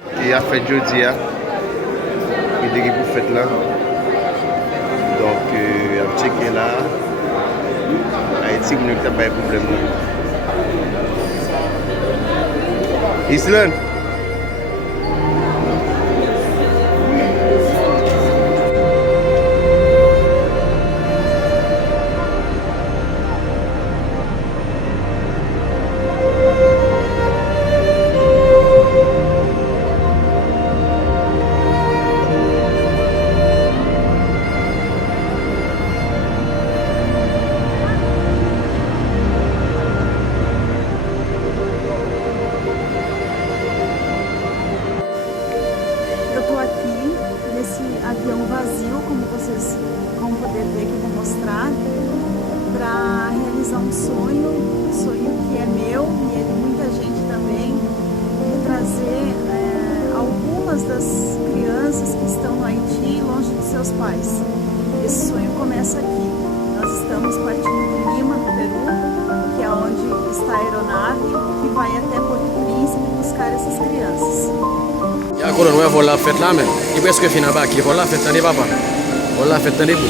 Et a fait jeudi, il est pour fête là. Donc, on checké là. Haïti, on n'a pas de problème. Island. Eu tô aqui nesse avião vazio, como vocês vão poder ver que eu vou mostrar, para realizar um sonho que é meu e é de muita gente também, de trazer algumas das crianças que estão no Haiti longe de seus pais. Esse sonho começa aqui. Nós estamos partindo de Lima, no Peru, que é onde está a aeronave que vai até Porto Príncipe buscar essas crianças. Ya ko non vola fête là mais il presque fina ba ki vola fête tande papa vola fête tande bu